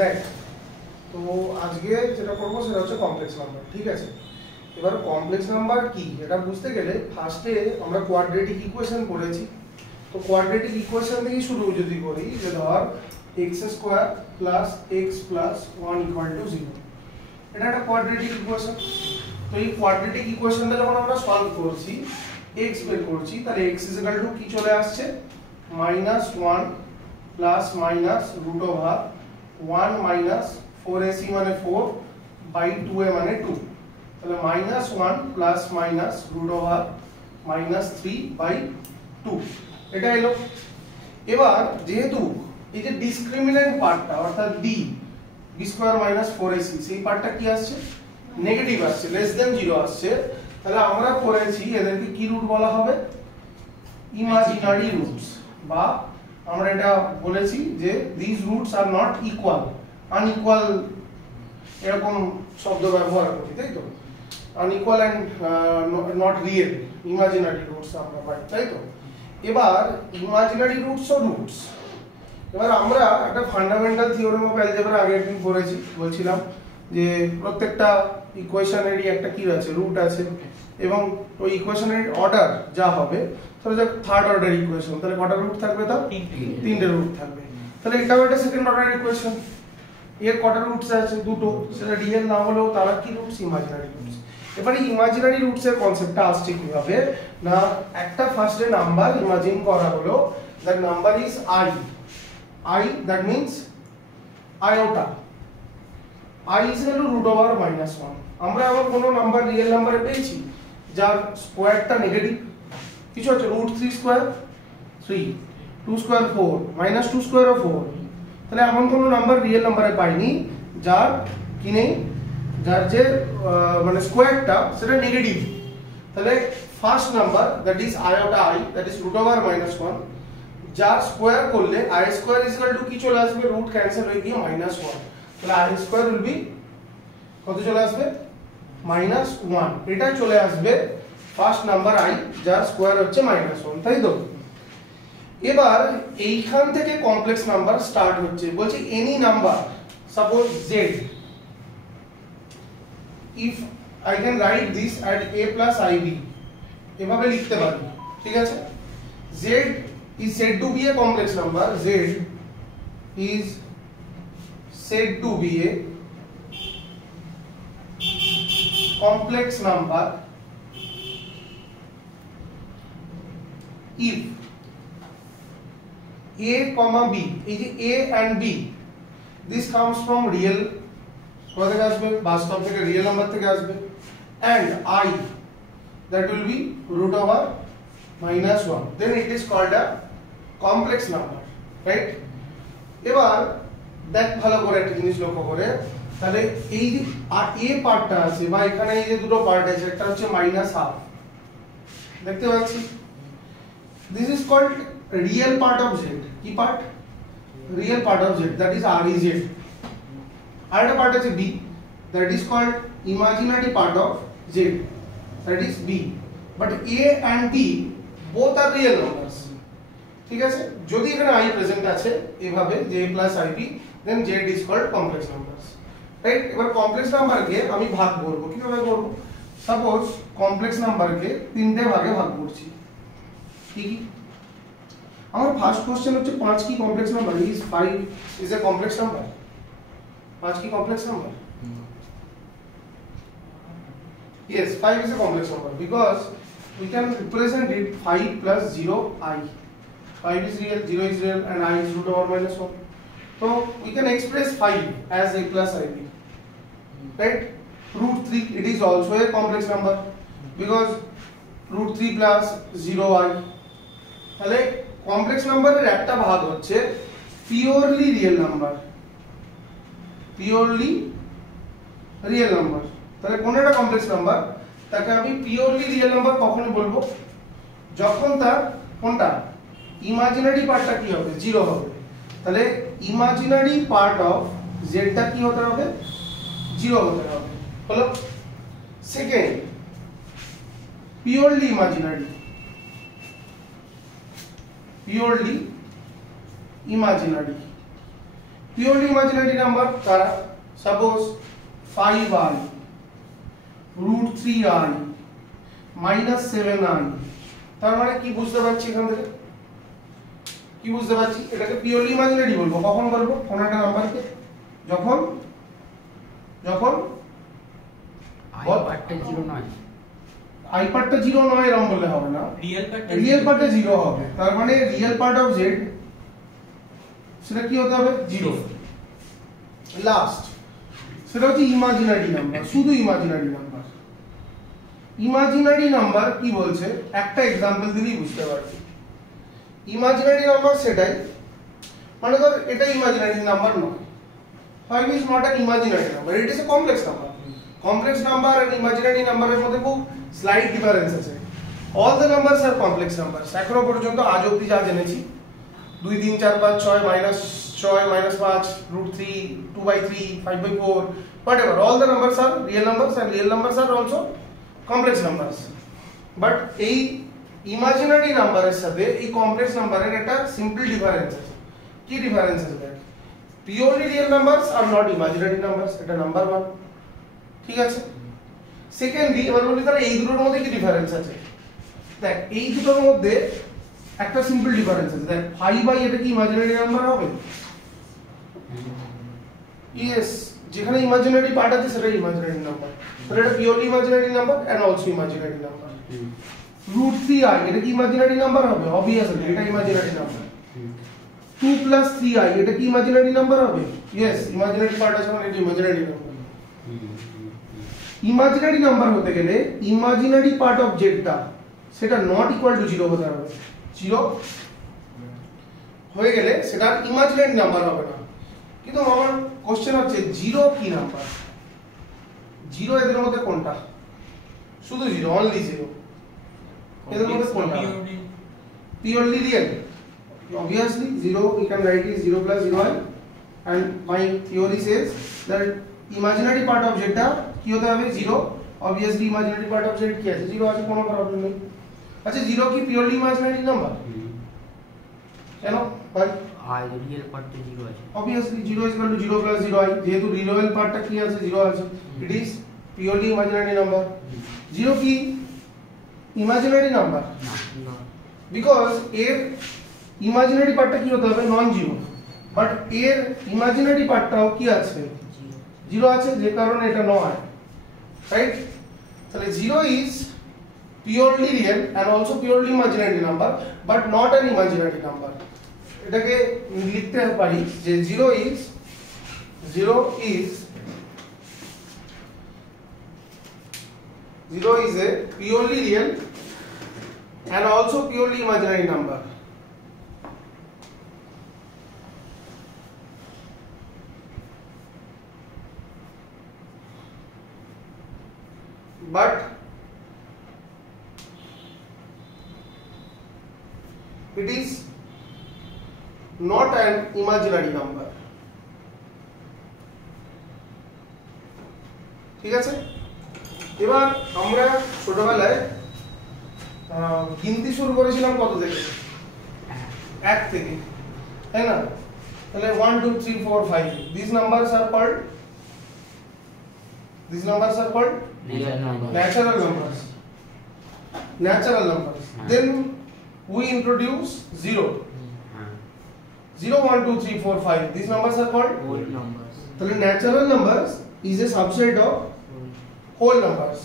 দেখ, তো আজকে যেটা করবো সেটা হচ্ছে কমপ্লেক্স নাম্বার, ঠিক আছে? এবার কমপ্লেক্স নাম্বার কি এটা বুঝতে গেলে ফার্স্টে আমরা কোয়াড্রেটিক ইকুয়েশন পড়েছি। তো কোয়াড্রেটিক ইকুয়েশন থেকে শুরু যদি করি, যে ধর x square plus x plus 1 equal to 0, এটা একটা কোয়াড্রেটিক ইকুয়েশন। তো এই কোয়াড্রেটিক ইকুয়েশনটা যখন আমরা সলভ করছি, x বের করছি, তাহলে x ইকুয়াল টু কি চলে আসছে, -1 plus minus root over 1 minus 4ac মানে 4 বাই 2a মানে 2, তাহলে -1 plus minus root over -3 by 2, এটা এলো। এবার যেহেতু এই যে ডিসক্রিমিন্যান্ট পার্টটা অর্থাৎ b স্কয়ার মাইনাস 4ac, সেই পার্টটা কি আসছে, নেগেটিভ আসছে, লেস দেন 0 আসছে, তাহলে আমরা করেছি এদেরকে কি রুট বলা হবে, ইমাজিনারি রুটস, বা আমরা এটা বলেছি যে this roots are not equal, unequal এরকম শব্দ ব্যবহার করি, তাই তো? Unequal and not real, imaginary roots আমরা পাই, তাই তো? এবার ইমাজিনারি রুটস ও রুটস, এবার আমরা একটা ফান্ডামেন্টাল থিওরেম অফ অ্যালজেব্রা আগের দিন পড়েছি, বলছিলাম যে প্রত্যেকটা ইকুয়েশনেরই একটা কি আছে, রুট আছে, এবং ওই ইকুয়েশনের অর্ডার যা হবে, তাহলে যে থার্ড অর্ডার ইকুয়েশন, তাহলে কটা রুট থাকবে, তাও তিনটে রুট থাকবে। তাহলে এটাও একটা সেকেন্ড অর্ডার ইকুয়েশন, এর কটা রুটস আছে, দুটো, সেটা রিয়েল না হলেও তারা কি রুটস, ইমাজিনারি রুটস। এবারে ইমাজিনারি রুটস এর কনসেপ্টটা আসছে কিভাবে না, একটা ফার্স্টে নাম্বার ইমাজিন করা হলো, that number is I, that means iota, I is equal to root over -1। আমরা এমন কোনো নাম্বার রিয়েল নাম্বারে পেয়েছি যার স্কোয়ারটা নেগেটিভ, কিছু আছে √3 স্কোয়ার 3, 2 স্কোয়ার 4, -2 স্কোয়ার ও 4, তাহলে এমন কোনো নাম্বার রিয়েল নাম্বারে পাইনি যার কি নেই, যার যে মানে স্কোয়ারটা সেটা নেগেটিভ। তাহলে first number that is iota I, that is root over -1, যার স্কোয়ার করলে i square is equal two কি চলে আসবে, রুট ক্যান্সেল হয়ে গিয়ে -1, তাহলে i স্কোয়ার উইল বি কত চলে আসবে, -1, এটা চলে আসবে ফার্স্ট নাম্বার i যার স্কোয়ার হচ্ছে -1, তাই তো? এবার এইখান থেকে কমপ্লেক্স নাম্বার স্টার্ট হচ্ছে, বলছি any number, suppose z, if I can write this at a plus ib, এভাবে লিখতে পারি, ঠিক আছে? z is said to be a complex number, z is said to be a complex number if a comma b, এই যে a and b, this comes from real, কোথা থেকে আসবে, বাস্তব থেকে, রিয়েল নাম্বার থেকে আসবে, and I, that will be root over -1, then it is called a complex number, right? এবার দেখ ভালো করে একটা জিনিস লক্ষ্য করে, তাহলে এই যে a পার্টটা আছে, বা এখানে এই যে দুটো পার্ট আছে, একটা হচ্ছে -1/2, দেখতে পাচ্ছি, this is called real part of z, কি part, real part of z, that is REZ। আরেকটা পার্ট আছে b, that is called imaginary part of z, that is b, but a and b both are real numbers, ঠিক আছে? যদি এখানে i present আছে এভাবে j plus ib, then z is called complex numbers, right? এবার complex নাম্বারকে আমি ভাগ করব, কিভাবে করব, সাপোজ কমপ্লেক্স নাম্বারকে তিনটে ভাগে ভাগ করছি, কি কি? আমার ফার্স্ট কোশ্চেন হচ্ছে 5 কি complex number, is 5 is a complex number, 5 কি complex number? Yes, 5 is a complex number because we can represent it 5 plus 0i, 5 is real, 0 is real, and I is root over -1, so we can express 5 as a plus ib, right? √3, it is also a complex number because √3 plus 0i, তাহলে complex নাম্বারের একটা ভাগ হচ্ছে purely real number, purely real number, তাহলে কোন একটা complex number তাকে আমি পিওরলি রিয়েল নাম্বার কখনো বলবো, যখন তার কোনটা ইমাজিনারি পার্টটা কি হবে, 0 হবে, তাহলে ইমাজিনারি পার্ট অফ z টা কি হতে হবে, 0 হতে হবে, হলো। Second, purely imaginary, purely imaginary, purely imaginary number কারা? সাপোজ 5i √3i -7i, তার মানে কি বুঝতে পারছি এখান থেকে? কি বুঝতে পারছি? এটাকে পিওরলি ইমাজিনারি বলবো। কখন বলবো কোন একটা নাম্বারকে? যখন i পার্টটা 0 নয়, i পার্টটা 0 নয় এরকম বললে হবে না, রিয়েল পার্টটা 0 হবে। তার মানে রিয়েল পার্ট অফ z সেটা কি হতে হবে? 0। লাস্ট সেটা হচ্ছে ইমাজিনারি নাম্বার, শুধু ইমাজিনারি নাম্বার। ইমাজিনারি নাম্বার কি বলছে একটা এক্সাম্পল দিলেই বুঝতে পারছি। ইমাজিনারি নাম্বার সেটাই, মানে ধর এটা ইমাজিনারি নাম্বার নয়, 5 is not an imaginary number, it is a complex number. Complex number and imaginary number এর মধ্যে খুব স্লাইট ডিফারেন্স আছে। all the numbers are complex numbers। এখনো পর্যন্ত আজ অবধি যা জেনেছি 2 3 4 5 6 -6 -5 √3 2/3 5/4 whatever, all the numbers are real numbers and real numbers are also complex numbers। but এই ইমাজিনারি নাম্বারের সাথে এই কমপ্লেক্স নাম্বারের একটা সিম্পল ডিফারেন্স আছে। কি ডিফারেন্স আছে দেখ? Purely real numbers are not imaginary numbers, এটা নাম্বার 1, ঠিক আছে। সেকেন্ডলি এবার বলি তাহলে এই দুটোর মধ্যে কি ডিফারেন্স আছে? দেখ এই দুটোর মধ্যে একটা সিম্পল ডিফারেন্স আছে। দেখ 5i এটা কি ইমাজিনারি নাম্বার হবে? ইয়েস, যেখানে ইমাজিনারি পার্ট আছে সেটা ইমাজিনারি নাম্বার, তাহলে এটা purely imaginary number and also imaginary number. √3i এটা কি ইমাজিনারি নাম্বার হবে? অবভিয়াসলি এটা ইমাজিনারি নাম্বার। 2 + 3i এটা কি ইমাজিনারি নাম্বার হবে? ইয়েস, ইমাজিনারি পার্ট আছে মানে এটা ইমাজিনারি নাম্বার। ইমাজিনারি নাম্বার হতে গেলে ইমাজিনারি পার্ট অফ জেডটা সেটা নট ইকুয়াল টু 0 হতে হবে। 0 হয়ে গেলে সেটা ইমাজিনারি নাম্বার হবে না। কিন্তু আমার কোশ্চেন হচ্ছে 0 কি নাম্বার? 0 এদের মধ্যে কোনটা? শুধু 0, অনলি 0, এদের মধ্যে কোনটা? Purely real. Obviously 0 we can write is 0 + 0i, and my theory says that imaginary part of z টা কি হতে হবে? 0। obviously imaginary part of z কি আছে? 0 আছে, কোনো প্রবলেম নেই। আচ্ছা 0 কি পিওরলি ইমাজিনারি নাম্বার? কেন ভাই? i রিয়েল পার্টটা 0 আছে। obviously 0 = 0 + 0i, যেহেতু রিয়েল পার্টটা কি আছে? 0 আছে, it is purely imaginary number। 0 কি ইমাজিনারি নাম্বার? না, বিকজ এর ইমাজিনারি পার্টটা কি হতে হবে? নন জিরো, বাট এর ইমাজিনারি পার্টটাও কি আছে? 0 আছে, যে কারণে এটা নয়, রাইট? তাহলে 0 is purely real and also purely imaginary number, but not an imaginary number. এটাকে লিখতে পারি যে 0 is a purely real and also purely imaginary number। but it is not an imaginary number। ঠিক আছে। এবার আমরা ছোটবেলায় গিনতি শুরু করেছিলাম কত থেকে? 1 থেকে, তাই না? তাহলে 1 2 3 4 5 these numbers are called natural numbers। then we introduce 0 1 2 3 4 5 these numbers are called whole numbers। তাহলে natural numbers is a subset of whole numbers।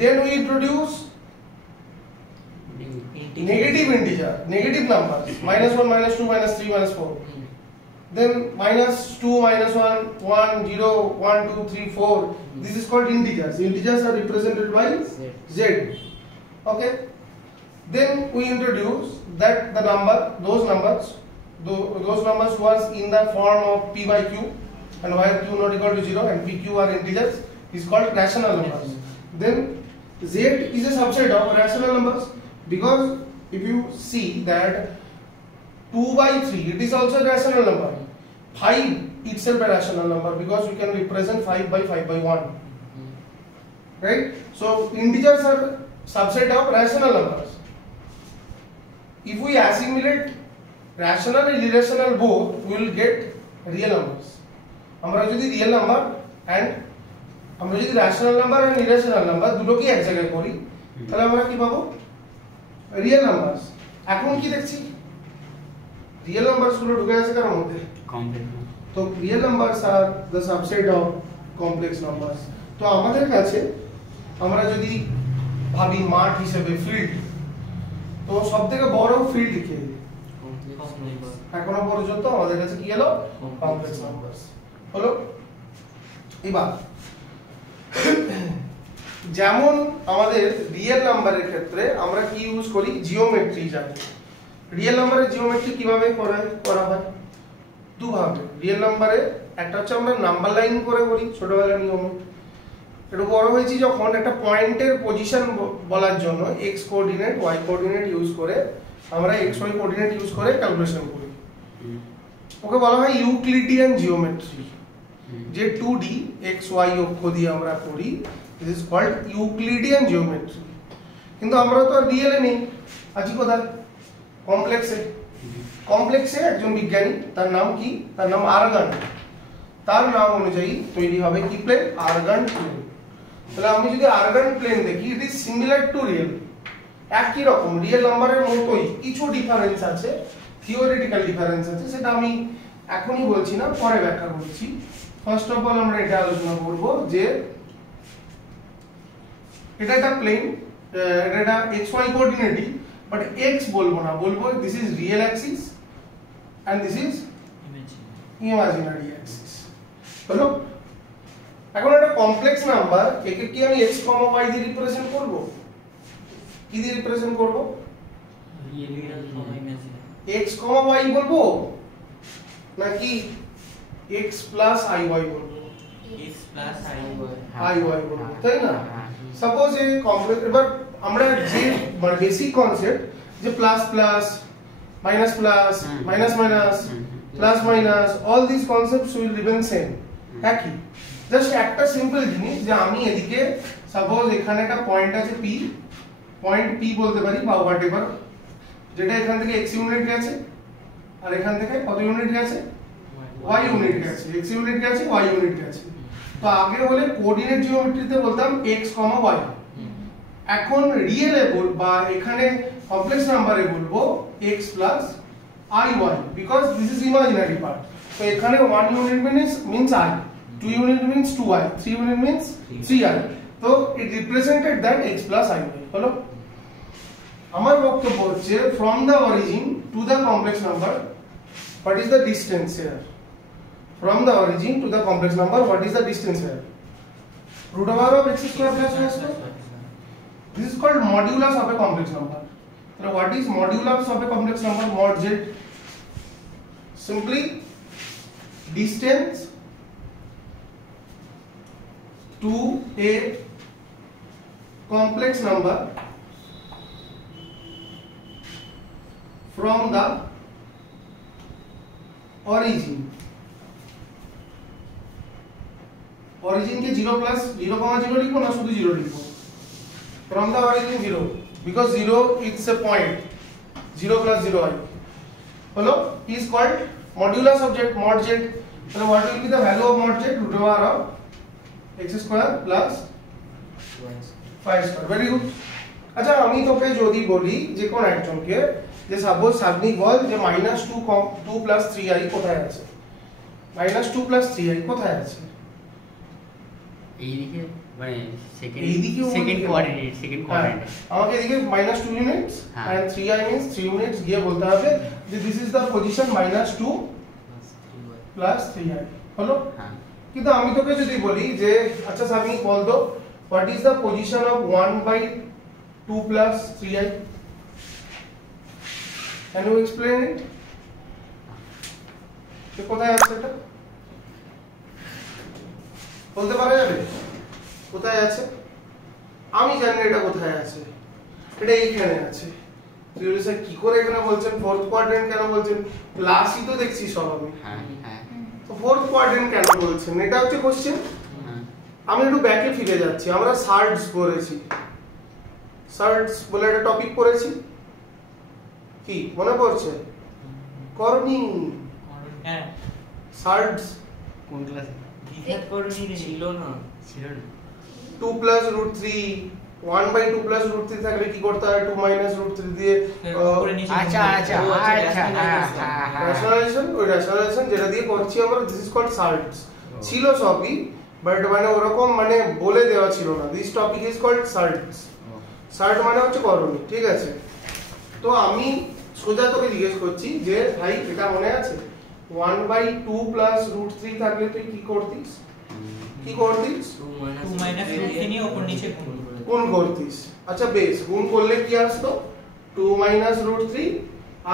then we introduce negative numbers, -1 -2 -3 -4। then -2 -1 1 0 1 2 3 4 this is called integers are represented by z। okay, then we introduce that those numbers was in the form of p/q, and where q not equal to 0 and pq are integers is called rational numbers। then z is a subset of rational numbers, because if you see that 2/3 it is also a rational number, 5 itself a rational number because we can represent 5/5/1, right? So integers are subset of rational numbers। if we assimilate rational and irrational both, we will get real numbers. আমরা যদি real number and আমরা যদি rational number and irrational number দুটোকে এক জায়গায় করি তাহলে আমরা কি পাবো? Real numbers. এখন কি দেখছি? রিয়েল নাম্বারস গুলো ঢুকে আছে কার মধ্যে? কমপ্লেক্স। তো real numbers are the subset of complex numbers. তো আমাদের কাছে আমরা যদি ভাবি মাঠ হিসেবে ফিল্ড, তো সবথেকে বড় ফিল্ড কি? এখনো পর্যন্ত আমাদের কাছে কি হলো? কমপ্লেক্স নাম্বারস হলো। এবার যেমন আমাদের রিয়েল নাম্বারের ক্ষেত্রে আমরা কি ইউজ করি? জিওমেট্রি জানি। রিয়েল নাম্বারের জিওমেট্রি কিভাবে করা হয়? দুভাবে। রিয়েল নাম্বারে একটা হচ্ছে আমরা নাম্বার লাইন করে করি ছোটবেলার নিয়মে। একটু বড় হয়েছি যখন একটা পয়েন্টের পজিশন বলার জন্য x coordinate y coordinate use করে আমরা এক্স ওয়াই কোঅর্ডিনেট ইউজ করে ক্যালকুলেশন করি। ওকে বলা হয় ইউক্লিডিয়ান জিওমেট্রি। যে 2D এক্স ওয়াই অক্ষ দিয়ে আমরা করি, this is called Euclidean geometry. কিন্তু আমরা তো আর রিয়েলে নেই, আছি কোথায়? কমপ্লেক্সে। কমপ্লেক্সে একজন বিজ্ঞানী, তার নাম কি? তার নাম আর্গান। তার নাম অনুযায়ী তৈরি হবে কি প্লেন? Argon plane. তাহলে আমি যদি আর্গান প্লেন দেখি, it is similar to real. একই রকম রিয়েল নাম্বারের মতোই, কিছু ডিফারেন্স আছে, থিওরিটিক্যাল ডিফারেন্স আছে, সেটা আমি এখনই বলছি না, পরে ব্যাখ্যা করছি। ফার্স্ট অফ অল আমরা এটা আলোচনা করব যে এটা একটা প্লেন, এটা একটা এক্স ওয়াই কোঅর্ডিনেটই, বাট এক্স বলবো না, বলবো this is real axis and this is imaginary axis. হলো? এখন একটা কমপ্লেক্স নাম্বার একে কি আমি x, y দিয়ে রিপ্রেজেন্ট করব? কি দিয়ে রিপ্রেজেন্ট করব? x, y বলবো নাকি x plus iy বলবো? x plus iy বলবো, তাই না? সাপোজ এই কমপ্লেক্স, এবার আমরা যে মানে বেসিক কনসেপ্ট যে plus plus minus plus minus minus plus minus, all this concepts will remain same, একই। জাস্ট একটা সিম্পল জিনিস যে আমি এদিকে সাপোজ এখানে একটা পয়েন্ট আছে p, পয়েন্ট p বলতে পারি বা হোয়াটএভার, যেটা এখান থেকে x ইউনিট গেছে আর এখান থেকে কত ইউনিট গেছে? y ইউনিট গেছে। x ইউনিট গেছে, y ইউনিট গেছে। তো আগে বলে কোঅর্ডিনেট জিওমেট্রিতে বলতাম x, y। এখন রিয়েলে বা এখানে কমপ্লেক্স নাম্বারে বলবো x plus iy, because this is imaginary part. তো এখানে 1 unit means i, 2 unit means 2i, 3 unit means 3i. So it represented that x plus iy. হলো? আমার বক্তব্য হচ্ছে from the origin to the complex number, what is the distance here? From the origin to the complex number, what is the distance here? Root over of x square plus y square. This is called modulus of a complex number. So what is modulus of a complex number? Mod z. Simply distance to a complex number from the origin. Origin के 0 plus 0,0 लिखो ना, शुद्ध 0 लिखो. From the origin 0, because 0 it's a point. 0 plus 0i. Hello, is called modulus of z, mod z. So what will be the value of mod z? Root over of x square plus y square. Very good. আচ্ছা আমি তোকে যদি বলি যে কোন একজনকে যে suppose সাবনিক বল যে -2 plus 3i কোথায় আছে? -2 plus 3i কোথায় আছে? এইদিকে মানে সেকেন্ড কোঅর্ডিনেট আমাকে এদিকে -2 units and 3i means 3 units গিয়ে বলতে হবে যে this is the position -2 plus 3i। হলো? কিন্তু আমি তোকে যদি বলি যে আচ্ছা সাবনিক বল তো what is the position of 1/2 plus 3i? Can you explain it? তো কোথায় আছে এটা বলতে পারা যাবে? কোথায় আছে? আমি জানি এটা কোথায় আছে, এটা এইখানে আছে। তুই বলছিস কি করে এখানে বলছেন ফোর্থ কোয়াড্রেন্ট কেন বলছেন? প্লাসই তো দেখছি সব আমি। তো ফোর্থ কোয়াড্রেন্ট কেন বলছেন? এটা হচ্ছে কোশ্চেন। আমি একটু ব্যাকে ফিরে যাচ্ছি। আমরা সার্ডস পড়েছি, সার্ডস বলে একটা টপিক পড়েছি, কি মনে পড়ছে? করনি সার্ডস কোন ক্লাসে দ্বিঘাত করণী ছিল না। ছিল না 2 প্লাস রুট 3 1/2 প্লাস রুট 3 থাকলে কি করতে হয় 2 মাইনাস রুট 3 দিয়ে উপরে নিচে আচ্ছা আচ্ছা আচ্ছা রেশনালাইজেশন ওই রেশনালাইজেশন যেটা দিয়ে করছি আমরা দিস ইজ কল্ড সার্ডস ছিল সবই বাট মানে ওরকম মানে বলে দেওয়া ছিল না দিস টপিক ইজ কল্ড সার্ডস সার্ড মানে হচ্ছে করণী ঠিক আছে তো আমি সোজা তোকে জিজ্ঞেস করছি যে ভাই এটা মনে আছে 1/2 প্লাস রুট 3 থাকলে তুই কি করতিস 2 মাইনাস রুট 3 নিয়ে উপর নিচে গুণ করে গুণ করতিস আচ্ছা বেশ গুণ করলে কি আসতো 2 মাইনাস রুট 3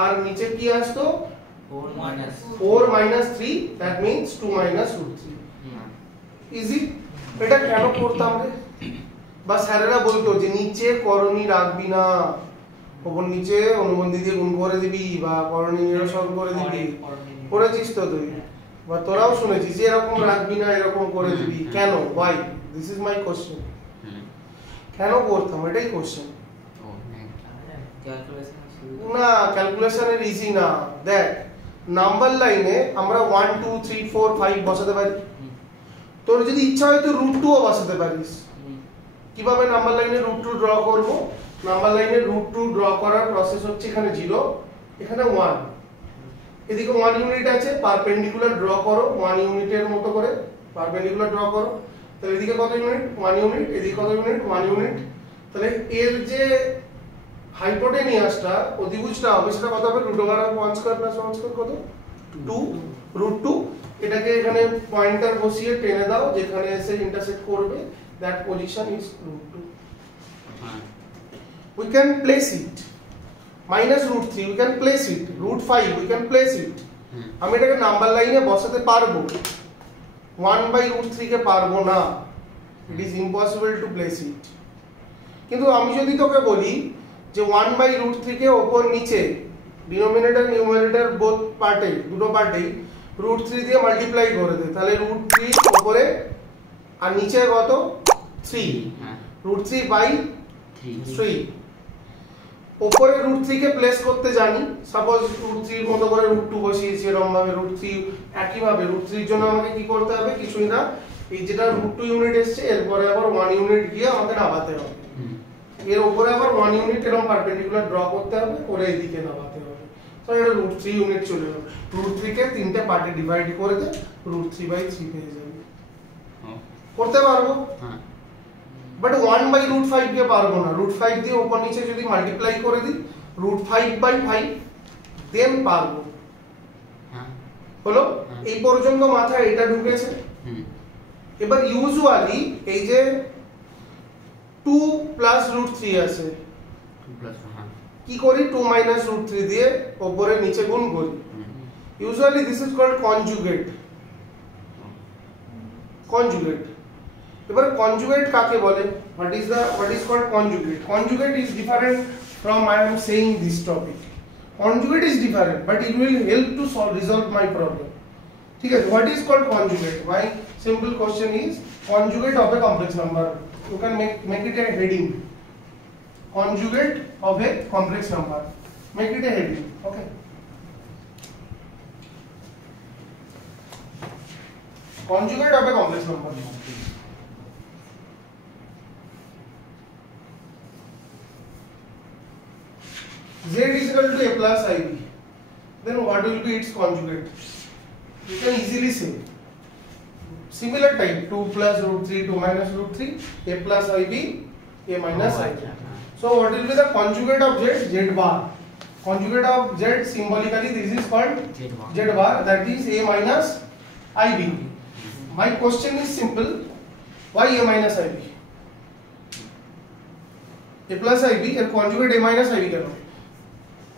আর নিচে কি আসতো 4 minus 4 minus 3 that means 2 minus root 3 ইজি এটা কেন করতাম রে বা স্যারেরা বলতো যে নিচে করণী রাখবি না ওপর নিচে অনুবন্ধী দিয়ে গুণ করে দিবি বা করণী নিরসন করে দিবি পড়েছিস তো তুই বা তোরাও শুনেছিস যে এরকম রাখবি না এরকম করে দিবি কেন why this is my question কেন করতাম এটাই কোশ্চেন ক্যালকুলেশন না ক্যালকুলেশনের ইজি না দেখ নাম্বার লাইনে আমরা 1 2 3 4 5 বসাতে পারি তোর যদি ইচ্ছা হয় তো রুট 2 ও বসাতে পারিস কিভাবে নাম্বার লাইনে রুট 2 ড্র করব নাম্বার লাইনে রুট 2 ড্র করার প্রসেস হচ্ছে এখানে 0 এখানে 1 এদিকে 1 ইউনিট আছে পারপেন্ডিকুলার ড্র করো 1 ইউনিটের মতো করে পারপেন্ডিকুলার ড্র করো তাহলে এদিকে কত ইউনিট 1 ইউনিট এদিকে কত ইউনিট 1 ইউনিট তাহলে এর যে হাইপোটেনিয়াসটা অধিভুজটা হবে সেটা কত হবে √1² + 1² কত 2 √2 এটাকে এখানে পয়েন্টার বসিয়ে টেনে দাও যেখানে এসে ইন্টারসেক্ট করবে that position is √2 we can place it minus √3 we can place it √5 we can place it আমি এটাকে নাম্বার লাইনে বসাতে পারবো 1/√3 কে পারবো না it is impossible to place it কিন্তু আমি যদি তোকে বলি যে 1/√3 কে উপর নিচে ডিনোমিনেটর নিউমারেটর বোথ পার্টে দুটো পার্টেই √3 দিয়ে মাল্টিপ্লাই করে দে তাহলে √3 উপরে আর নিচে কত 3 √3/3 উপরে √3 কে প্লেস করতে জানি সাপোজ √3 এর মতো করে √2 বসিয়েছি এরকম ভাবে √3 একই ভাবে √3 এর জন্য আমাকে কি করতে হবে কিছুই না এই যেটা √2 ইউনিট এসেছে এরপরে আবার 1 ইউনিট গিয়ে আমাকে নামাতে হবে এর উপরে আবার 1 ইউনিট এরকম পারপেন্ডিকুলার ড্র করতে হবে করে এদিকে নামাতে হবে তো এটা √3 ইউনিট চলে যাবে √3 কে তিনটে পার্টে ডিভাইড করে দে √3/3 পেয়ে যাবে করতে পারবো বাট 1/√5 কে পারবো না √5 দিয়ে উপর নিচে যদি মাল্টিপ্লাই করে দিই √5/5 দেন পারবো হলো এই পর্যন্ত মাথায় এটা ঢুকেছে এবার ইউজুয়ালি এই যে 2 প্লাস √3 আছে কি করি 2 মাইনাস √3 দিয়ে উপরে নিচে গুণ করি usually this is called conjugate এবার কনজুগেট কাকে বলে what is called conjugate is different from I am saying this topic conjugate is different but it will help to resolve my problem ঠিক আছে what is called conjugate my simple question is conjugate of a complex number you can make it a heading conjugate of a complex number make it a heading okay conjugate of a complex number z is equal to a plus ib then what will be its conjugate you can easily say similar type 2 plus √3 2 minus √3 a plus ib a minus ib so what will be the conjugate of z bar conjugate of z symbolically this is called z bar that is a minus ib my question is simple why a minus ib a plus ib এর conjugate a minus ib কেন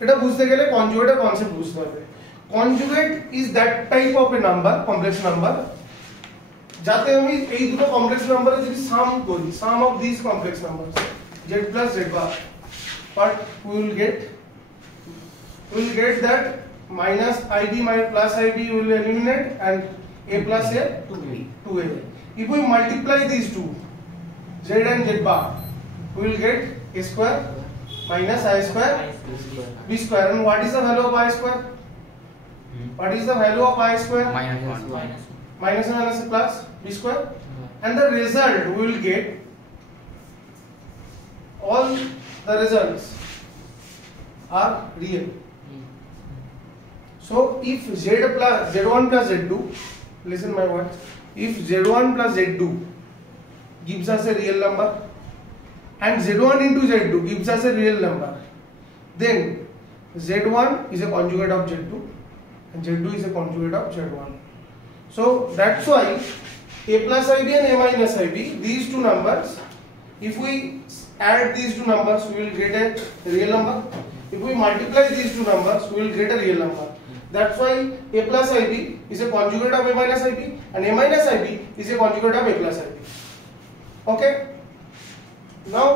এটা বুঝতে গেলে কনজুগেটের concept বুঝতে হবে conjugate is that type of a number complex number যাতে আমি এই দুটো কমপ্লেক্স নাম্বারে যদি সাম করি sum of this complex numbers z plus z bar but we will get that minus ib minus plus ib will eliminate and a plus a 2a if we multiply these two z and z bar we will get a square minus I square b square and what is the value of I square What is the value of I square? -1. Minus and minus plus b square. And the result we will get all the results are real. So if z1 plus z2, listen my words, if z1 plus z2 gives us a real number and z1 into z2 gives us a real number, then z1 is a conjugate of z2 and z2 is a conjugate of z1. So that's why a plus ib and a minus ib, these two numbers, if we add these two numbers we will get a real number. If we multiply these two numbers we will get a real number. That's why a plus ib is a conjugate of a minus ib and a minus ib is a conjugate of a plus ib. Okay? Now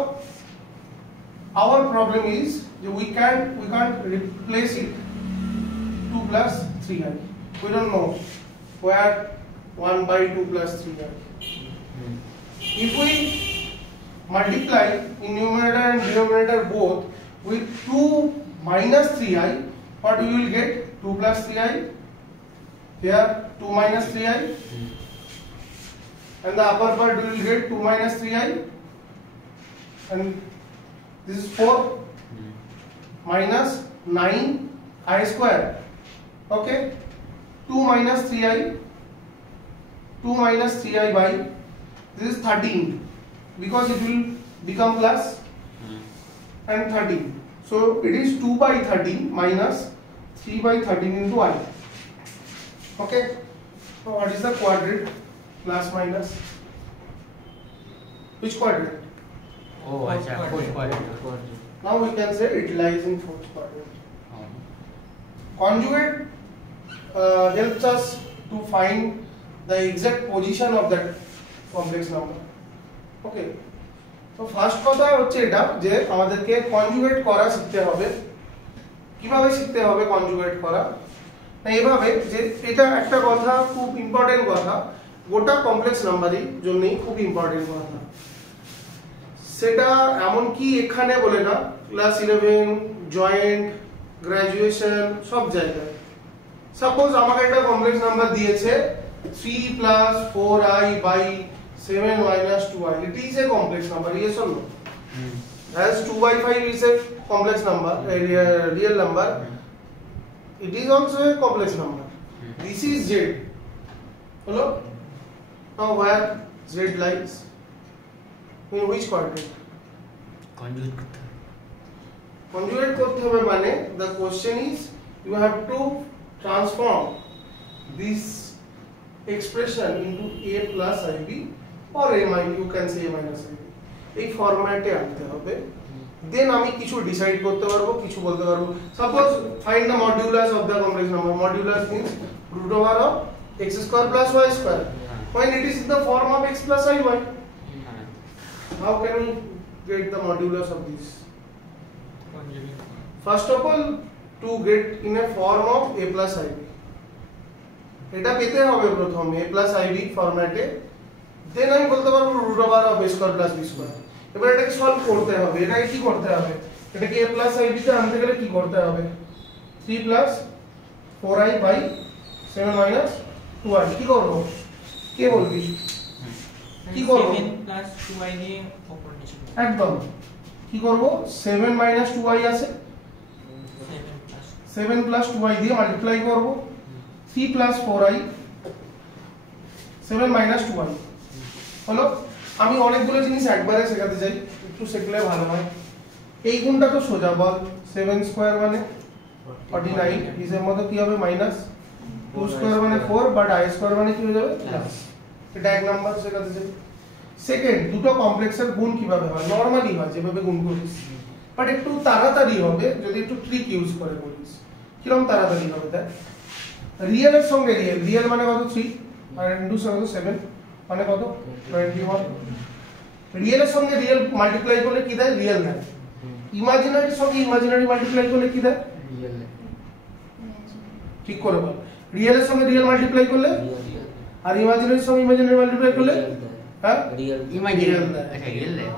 our problem is we can't replace it 2 plus 3i. We don't know where 1 by 2 plus 3i. If we multiply in numerator and denominator both with 2 minus 3i, what we will get? 2 plus 3i. Here 2 minus 3i. And the upper part we will get 2 minus 3i. And this is 4 minus 9i square. Okay? 2 minus 3i. 2 minus 3i by this is 13 because it will become plus and 13. So it is 2 by 13 minus 3 by 13 into I. Okay? So what is the quadrant? Plus minus. Which quadrant? Oh, acha, fourth quadrant. Now we can say it lies in fourth quadrant. Conjugate helps us to find the exact position of that complex number. Okay. তো first কথা হচ্ছে এটা যে আমাদেরকে conjugate করা শিখতে হবে। কিভাবে শিখতে হবে কনজুগেট করা? না এভাবে যে এটা একটা কথা খুব ইম্পর্টেন্ট কথা, গোটা কমপ্লেক্স নাম্বারের জন্যই খুব ইম্পর্টেন্ট কথা। সেটা এমন কি এখানে বলে না, ক্লাস 11 জয়েন্ট গ্র্যাজুয়েশন সব জায়গায়। সাপোজ আমাকে একটা কমপ্লেক্স নাম্বার দিয়েছে 3 plus 4i by 7 minus 2i. It is a complex number, yes or no? As 2 by 5 is a complex number, a real number. It is also a complex number. This is z. Hello? Now where z lies? In which quadrant? Conjugate করতে হবে। Conjugate করতে হবে মানে the question is you have to transform this expression into a plus ib or a minus, you can say a minus ib. এই ফরম্যাটে আনতে হবে, দেন আমি কিছু ডিসাইড করতে পারবো, কিছু বলতে পারবো। Suppose find the modulus of the complex number. Modulus means root over of x square plus y square when it is in the form of x plus iy. How can we get the modulus of this? First of all, to get in a form of a plus ib, এটা পেতে হবে প্রথম a plus ib ফরম্যাটে, দেন আমি বলতে পারবো root over of a square plus b square। এবার এটাকে সলভ করতে হবে। এটাকে কি করতে হবে? এটাকে a plus ib তে আনতে গেলে কি করতে হবে? 3 plus 4i by 7 minus 2i। কি করব? কে বলবি? কি করব? 7 plus 2i দিয়ে উপর নিচে করব। একদম। কি করব? 7 minus 2i আছে, 7 plus 2i দিয়ে মাল্টিপ্লাই করব। 3 plus 4i 7 minus 2i হলো। আমি অনেকগুলো জিনিস একবারে শেখাতে চাই, একটু শিখলে ভালো হয়। এই গুণটা তো সোজা বল, 7 স্কয়ার মানে 49, এর মধ্যে কি হবে মাইনাস, 2 স্কয়ার মানে 4, বাট i স্কয়ার মানে কি হয়ে যাবে প্লাস। এটা এক নাম্বার শেখাতে চাই। সেকেন্ড, দুটো কমপ্লেক্সের গুণ কিভাবে হয়? নরমালি হয় যেভাবে গুণ করিস, বাট একটু তাড়াতাড়ি হবে যদি একটু ট্রিক ইউজ করে করিস। কিরকম তাড়াতাড়ি হবে দেখ, রিয়েল এর সঙ্গে রিয়েল, রিয়েল মানে কত 3 আর ইনটু 7 মানে কত 21। রিয়েল এর সঙ্গে রিয়েল মাল্টিপ্লাই করলে কি দেয়? রিয়েল দেয়। ইমাজিনারির সঙ্গে ইমাজিনারি মাল্টিপ্লাই করলে কি দেয়? রিয়েল। ঠিক করে বল, রিয়েল এর সঙ্গে রিয়েল মাল্টিপ্লাই করলে আর ইমাজিনারির সঙ্গে ইমাজিনারি মাল্টিপ্লাই করলে হ্যাঁ রিয়েল। ইমাজিনারি, আচ্ছা রিয়েল দেয়।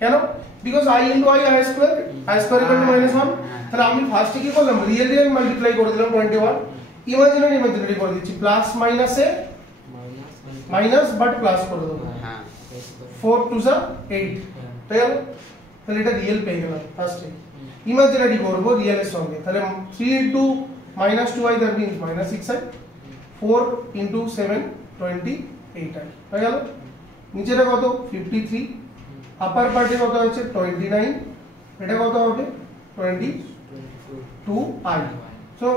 কেন? Because i into i square equal to -1। তাহলে আমি ফার্স্টে কি করলাম, রিয়েল মাল্টিপ্লাই করে দিলাম 21, ইমাজিনারি করে দিচ্ছি, প্লাস মাইনাসে মাইনাস বাট প্লাস করে দেবো, হ্যাঁ 4 2 যা 8, তাই গেল। তাহলে এটা রিয়েল পেয়ে গেলাম ফার্স্টে। ইমাজিনারি করব রিয়েলের সঙ্গে, তাহলে 3 into -2i that means -6i, 4 into 7 28i হয়ে গেল। নিচেটা কত 53, আপার পার্টে কত হচ্ছে 29, এটা কত হবে 22i। So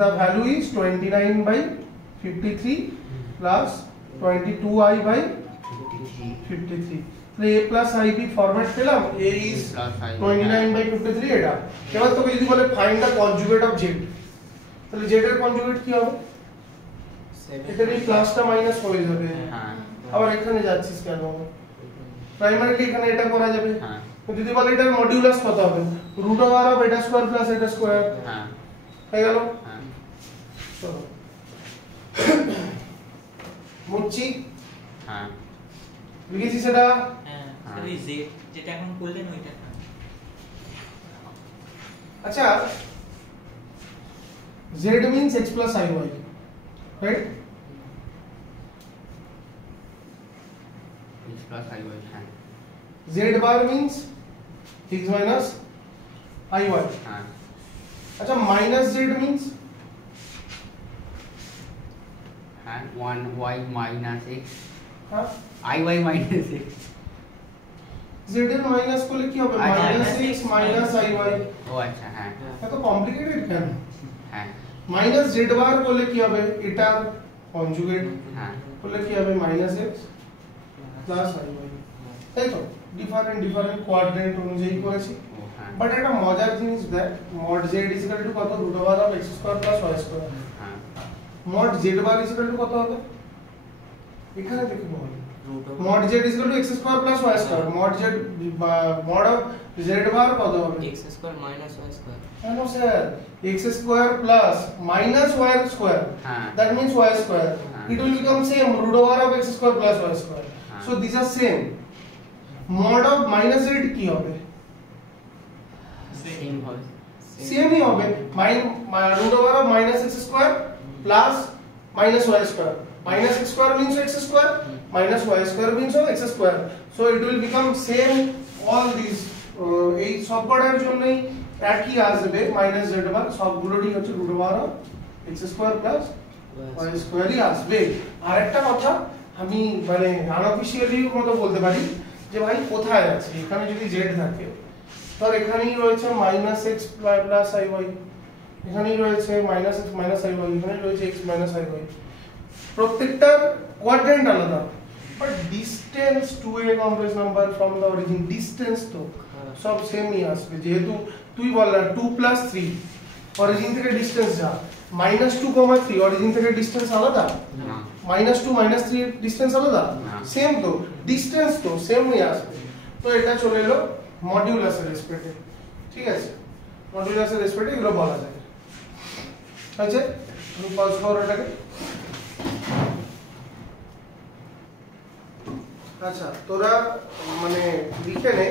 the value is 29/53 plus 22i by 53। তাহলে a plus ib ফরম্যাট পেলাম, a is 29/53 এটা। এবার তোকে যদি বলে find the conjugate of z, তাহলে z এর কনজুগেট কি হবে? এখানে এই প্লাসটা মাইনাস হয়ে যাবে, হ্যাঁ আবার এখানে যাচ্ছিস কেন? প্রাইমারিলি এখানে এটা করা যাবে। হ্যাঁ যদি বলে এটার মডিউলাস কত হবে, রুট ওভার অফ এটা স্কয়ার প্লাস এটা স্কয়ার হ্যাঁ হয়ে গেল। হ্যাঁ চলো মুচ্ছি, হ্যাঁ লিখেছি সেটা। হ্যাঁ স্যার এই জেড যেটা এখন করলেন ওইটা। আচ্ছা z means x plus iy, right? x plus iy, হ্যাঁ z bar means x minus iy। হ্যাঁ আচ্ছা মাইনাস z means হ্যাঁ 1y minus x, হ্যাঁ iy minus x, z এর মাইনাস করলে কি হবে, মাইনাস x মাইনাস iy। ও আচ্ছা হ্যাঁ এত কমপ্লিকেটেড কেন? হ্যাঁ মাইনাস z বার করলে কি হবে, এটার কনজুগেট হ্যাঁ করলে কি হবে, মাইনাস x প্লাস iy, তাই তো? ডিফারেন্ট কোয়াড্রেন্ট অনুযায়ী করেছি। ও হ্যাঁ বাট একটা মজার জিনিস দেখ, mod z is equal to কত, root over of x square plus y square। হ্যাঁ mod z bar is equal to কত হবে, এখানে দেখি বল, root mod z is equal to x square plus y square, mod of z bar কত হবে, x square minus y square. no sir, x square plus minus y square, হ্যাঁ that means y square, it will become same, root over of x square plus y square, so these are same। mod of minus z কি হবে, same হবে, সেমই হবে, root over of minus x square plus minus y square, minus x square means x square, minus y square means x square, so it will become same all these। এই সবকটার জন্যই একই আসবে minus z বার, সবগুলোরই হচ্ছে root over of x square plus y square ই আসবে। আর একটা কথা আমি মানে আনঅফিশিয়ালি মতো বলতে পারি যে ভাই কোথায় আছে, এখানে যদি z থাকে ধর এখানেই রয়েছে minus x plus i y, এখানেই রয়েছে minus x minus i y, এখানেই রয়েছে এক্স মাইনাস আই ওয়াই, প্রত্যেকটার কোয়াড্রেন্ট আলাদা, but distance to a complex number from the origin, distance তো সব সেমই আসবে। যেহেতু তুই বললা 2 প্লাস 3 অরিজিন থেকে ডিসটেন্স যা, -2, 3 অরিজিন থেকে ডিসটেন্স আলাদা, না -2 -3 ডিসটেন্স আলাদা, না। সেম তো ডিসটেন্স তো সেমই আসবে। তো এটা চলে এলো মডিউলাসের রেসপেক্টে, ঠিক আছে? মডিউলাসের রেসপেক্টে এগুলো বলা যায়। আচ্ছা আমি পজ করব এটাকে। আচ্ছা তোরা মানে লিখে নে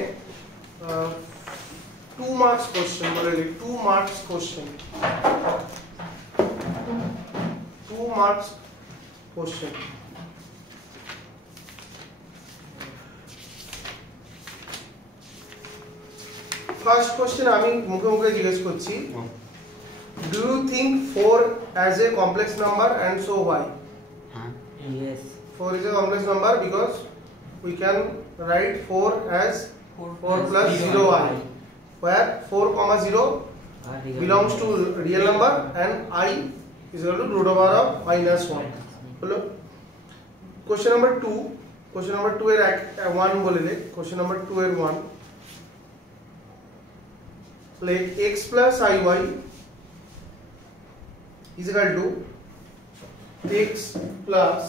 2 মার্কস কোশ্চেন বলে লিখ, 2 marks question, 2 marks question. First question আমি মুখে মুখে জিজ্ঞেস করছি, do you think 4 as a complex number and so why? হ্যাঁ Yes. 4 is a complex number because we can write 4 as 4 plus 0i, where 4, 0 belongs to real number and I is equal to root over of -1 হলো। Question number 2, question number 2 এর 1 বলে দে, question number 2 এর 1 like x plus iy is equal to x plus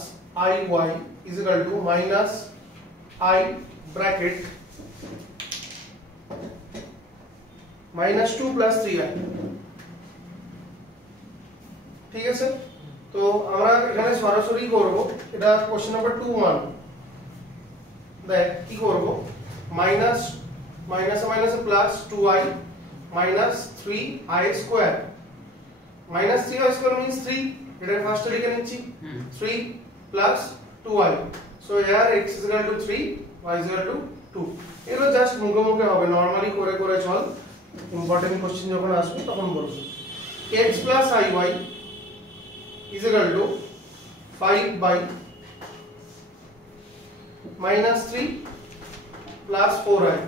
iy is equal to minus I bracket -2 plus 3i, ঠিক আছে? তো আমরা এখানে সরাসরি করব, এটা কোশ্চেন নাম্বার 2 1 দেখ কি করব, -2 মাইনাসে মাইনাসে plus 2i minus 3i square minus 3i square means 3 এটা ফার্স্টে লিখে নিচ্ছি 3 plus 2i so here x is equal to 3 y is equal to 2 এগুলো জাস্ট মুখে মুখে হবে নরমালি করে করে চল ইম্পর্টেন্ট কোশ্চেন যখন আসবে তখন বলবো x plus iy is equal to 5 by minus 3 plus 4i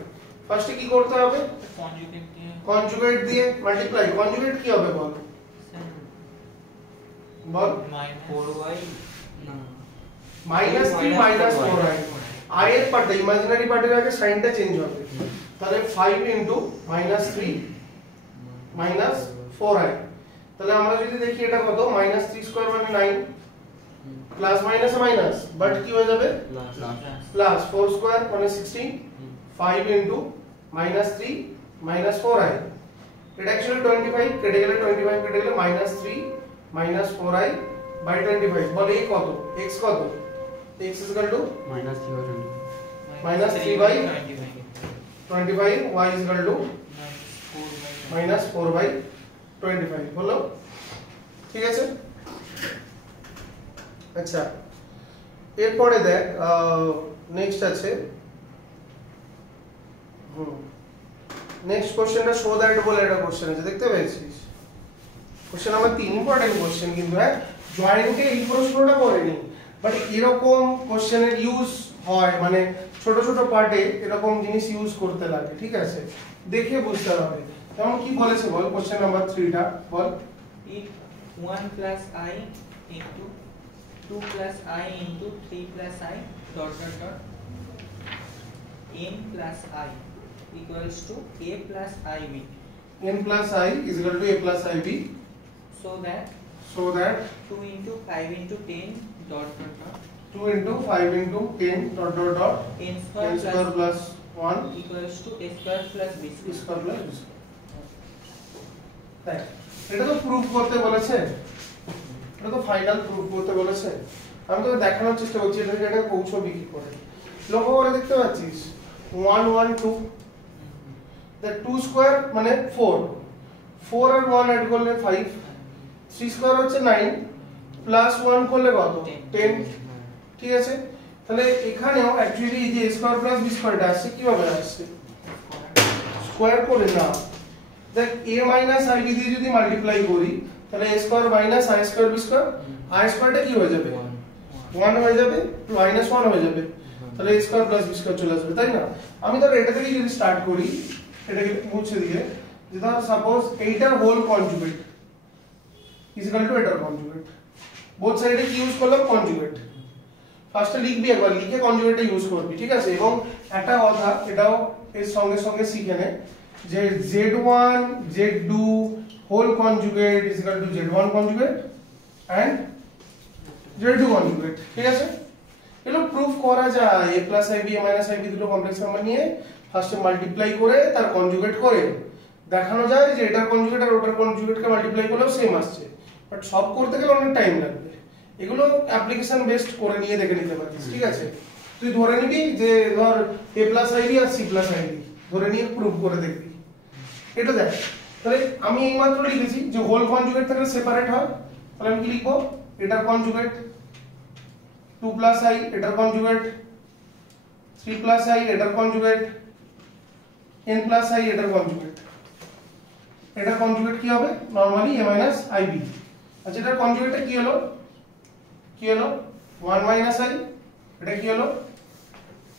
ফার্স্টে কি করতে হবে কনজুগেট দিয়ে কনজুগেট দিয়ে মাল্টিপ্লাই কনজুগেট কি হবে বল বল -4y না minus 3 minus 4i i এর পার্টে ইমাজিনারি পার্টের আগে সাইনটা চেঞ্জ হবে তাহলে 5 into minus 3 minus 4i তাহলে আমরা যদি দেখি এটা কত minus 3 স্কয়ার মানে 9 প্লাস মাইনাস মাইনাস বাট কি হয়ে যাবে প্লাস প্লাস 4 স্কয়ার মানে 16 5 into minus 3 minus 4i এটা অ্যাকচুয়ালি 25 কেটে গেলে 25 কেটে গেলে minus 3 minus 4i by 25 বলে এই কত x কত x is equal to minus 3 minus 3 by 25 y is equal to minus 4 by 25 হলো ঠিক আছে আচ্ছা এরপরে দেখ নেক্সট আছে নেক্সট কোশ্চেনটা শো দ্যাট বলে একটা কোশ্চেন আছে দেখতে পেয়েছিস কোশ্চেন নাম্বার 3 ইম্পর্টেন্ট কোশ্চেন কিন্তু হ্যাঁ জয়েন্টে এই প্রশ্নটা করেনি বাট এরকম কোশ্চেনের ইউজ হয় মানে ছোট ছোট পার্টে এরকম জিনিস ইউজ করতে লাগে ঠিক আছে দেখে বুঝতে হবে যেমন কি বলেছে বল কোশ্চেন নাম্বার 3 টা বল if 1 plus I into 2 plus I into 3 plus I dot dot dot n plus I equals to a plus ib n plus I is equal to a plus ib so that 2 into 5 into 10 dot dot dot 2 into 5 into 10 dot dot dot n n square square plus plus 1 equals to a square plus b b square square plus b square তাই এটা তো proof করতে বলেছে এটা তো final proof করতে বলেছে আমি তোকে দেখানোর চেষ্টা করছি এটা থেকে এটা পৌঁছবি কি করে লক্ষ্য করে দেখতে পাচ্ছিস 1 1 2 the 2 স্কয়ার মানে 4 4 আর 1 এড করলে 5 3 স্কয়ার হচ্ছে 9 প্লাস 1 করলে কত 10 ঠিক আছে তাহলে এখানেও অ্যাকচুয়ালি এই যে a স্কয়ার প্লাস b স্কয়ারটা আসছে কিভাবে আসছে স্কয়ার করে না দেখ a মাইনাস ib দিয়ে যদি মাল্টিপ্লাই করি তাহলে a square minus i square b square i স্কয়ারটা কি হয়ে যাবে 1 হয়ে যাবে মাইনাস 1 হয়ে যাবে তাহলে a square plus b square চলে আসবে তাই না আমি ধর এটা থেকে যদি স্টার্ট করি এটাকে মুছে দিয়ে যে ধর সাপোজ এইটার whole conjugate is equal to এটার কনজুগেট বোথ সাইডে কি ইউজ করলাম কনজুগেট ফার্স্টে লিখবি একবার লিখে কনজুগেটটা ইউজ করবি ঠিক আছে এবং একটা কথা এটাও এর সঙ্গে সঙ্গে শিখে নে যে z1 z2 whole conjugate is equal to z1 conjugate and z2 conjugate ঠিক আছে এগুলো প্রুফ করা যায় a plus ib a minus ib দুটো কমপ্লেক্স নাম্বার নিয়ে ফার্স্টে মাল্টিপ্লাই করে তার কনজুগেট করে দেখানো যায় যে এটার কনজুগেট আর ওটার কনজুগেটকে মাল্টিপ্লাই করলেও সেম আসছে বাট সব করতে গেলে অনেক টাইম লাগবে এগুলো অ্যাপ্লিকেশন বেসড করে নিয়ে দেখে নিতে পারিস ঠিক আছে তুই ধরে নিবি যে ধর a প্লাস ib আর c প্লাস ib ধরে নিয়ে প্রুফ করে দেখবি এটা দেখ তাহলে আমি এইমাত্র লিখেছি যে হোল কনজুগেট থেকে সেপারেট হয় তাহলে আমি কি লিখবো এটার কনজুগেট 2 প্লাস i এটার কনজুগেট 3 প্লাস i এটার কনজুগেট n প্লাস i এটার কনজুগেট এটার কনজুগেট কি হবে নরমালি a মাইনাস ib আচ্ছা এটার কনজুগেটটা কি হলো 1 মাইনাস i এটা কি হলো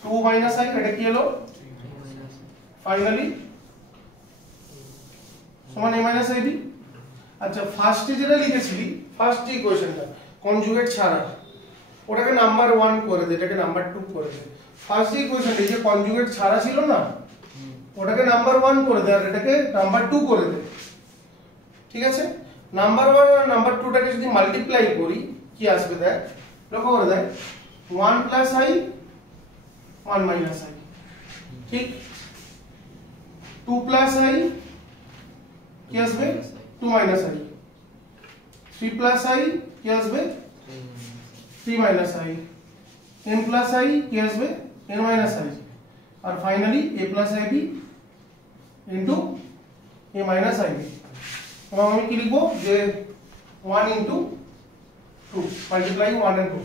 2 মাইনাস i এটা কি হলো ফাইনালি সমান a মাইনাস ib আচ্ছা ফার্স্টে যেটা লিখেছিলি ফার্স্ট যে ইকুয়েশনটা কনজুগেট ছাড়া ওটাকে নাম্বার 1 করে দে এটাকে নাম্বার 2 করে দে ফার্স্ট যে ইকুয়েশনটা এই যে কনজুগেট ছাড়া ছিল না ওটাকে নাম্বার 1 করে দে আর এটাকে নাম্বার 2 করে দে ঠিক আছে নাম্বার 1 আর নাম্বার 2 টাকে যদি মাল্টিপ্লাই করি কি আসবে দেখ লক্ষ্য করে দেখ 1 প্লাস i 1 মাইনাস i ঠিক 2 প্লাস i কি আসবে 2 মাইনাস i 3 প্লাস i কি আসবে 3 minus i n plus i কি আসবে n মাইনাস i আর finally a plus ib into a minus i b, এবং আমি কি লিখবো যে 1 ইন্টু 2 মাল্টিপ্লাই 1 and 2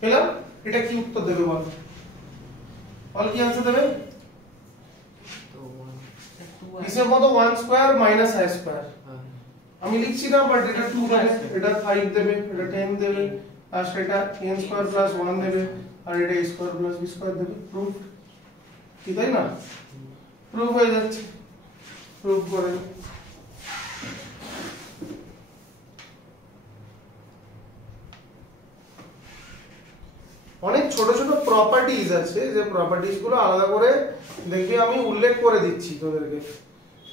পেলাম। এটা কি উত্তর দেবে বল, বল কি आंसर দেবে? तो 1 হিসেব মতো 1 স্কয়ার মাইনাস i স্কয়ার हाँ আমি লিখছি না, বাট এটা 2 দেবে, এটা 5 দেবে, এটা 10 দেবে, আর সেটা n স্কয়ার প্লাস 1 দেবে, আর এটা a square plus b square দেবে। প্রুফ কি, তাই না? প্রুফ হয়ে যাচ্ছে, প্রুফ করে। অনেক ছোট ছোট প্রপার্টিজ আছে, যে প্রপার্টিজ গুলো আলাদা করে দেখবি আমি উল্লেখ করে দিচ্ছি তোদেরকে,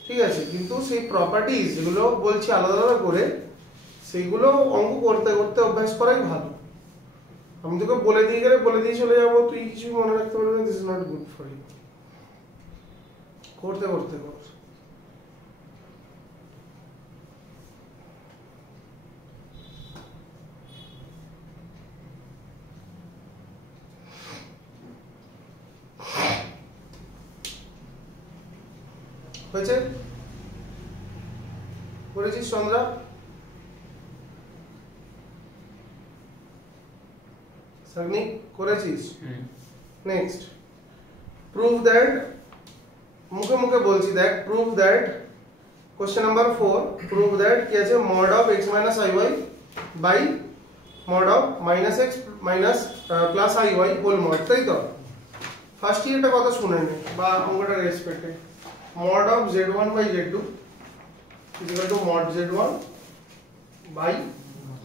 ঠিক আছে? কিন্তু সেই প্রপার্টিজ যেগুলো বলছি আলাদা আলাদা করে, সেইগুলো অঙ্ক করতে করতে অভ্যাস করাই ভালো। আমি তোকে বলে দিয়ে গেলে বলে দিয়ে চলে যাবো, তুই কিছু মনে রাখতে পারবি না, this is not good for you. করতে করতে কর। হয়েছে? করেছিস চন্দ্রা? সাগনিক করেছিস? নেক্সট, প্রুভ দ্যাট, মুখে মুখে বলছি দেখ, prove that question number 4, prove that কি আছে, mod of x minus iy by mod of minus x minus plus iy whole mod, তাই তো? ফার্স্ট ইয়ারটা কথা শুনে নে বা অঙ্কটা রেসপেক্টে। mod of z1 by z2 is equal to mod z1 by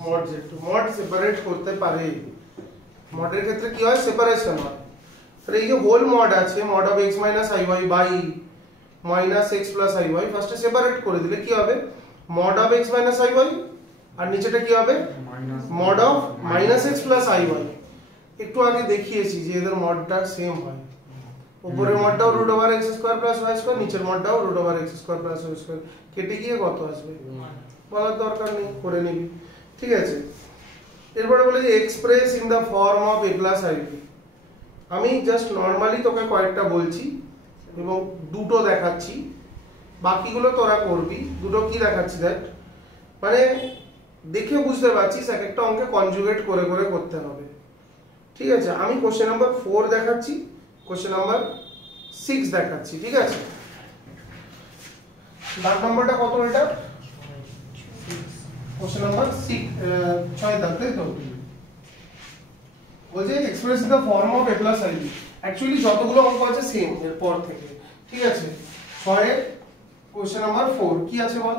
mod z2। mod separate করতে পারে, মডের ক্ষেত্রে কি হয়, সেপারেশন হয়। তাহলে এই যে হোল মড আছে, mod of x minus iy by minus x plus iy, ফার্স্টে সেপারেট করে দিলে কি হবে, mod of x minus iy, আর নিচেটা কি হবে, mod of minus x plus iy। একটু আগে দেখিয়েছি যে এদের মডটা সেম হয়, উপরের মডটাও root over X square plus Y square, নিচের মডটাও root over X square plus Y square. কেটে গিয়ে কত আসবে বলার দরকার নেই, করে নিবি, ঠিক আছে? এরপরে বলে যে express in the form of a plus ib। আমি জাস্ট নরমালি তোকে কয়েকটা বলছি এবং দুটো দেখাচ্ছি, বাকিগুলো তোরা করবি। দুটো কি দেখাচ্ছি দেখ, মানে দেখে বুঝতে পারছিস এক একটা অঙ্কে কনজুগেট করে করে করতে হবে, ঠিক আছে? আমি কোশ্চেন নাম্বার 4 দেখাচ্ছি, কোশ্চেন নাম্বার 6 দেখাচ্ছি, ঠিক আছে? দাগ নাম্বারটা কত এটা? কোশ্চেন নাম্বার 6 দাগ, তাই তো? বলছে express in the form of a plus ib। Actually যতগুলো অঙ্ক আছে সেম এর পর থেকে, ঠিক আছে? 6 এর কোশ্চেন নাম্বার 4 কি আছে বল?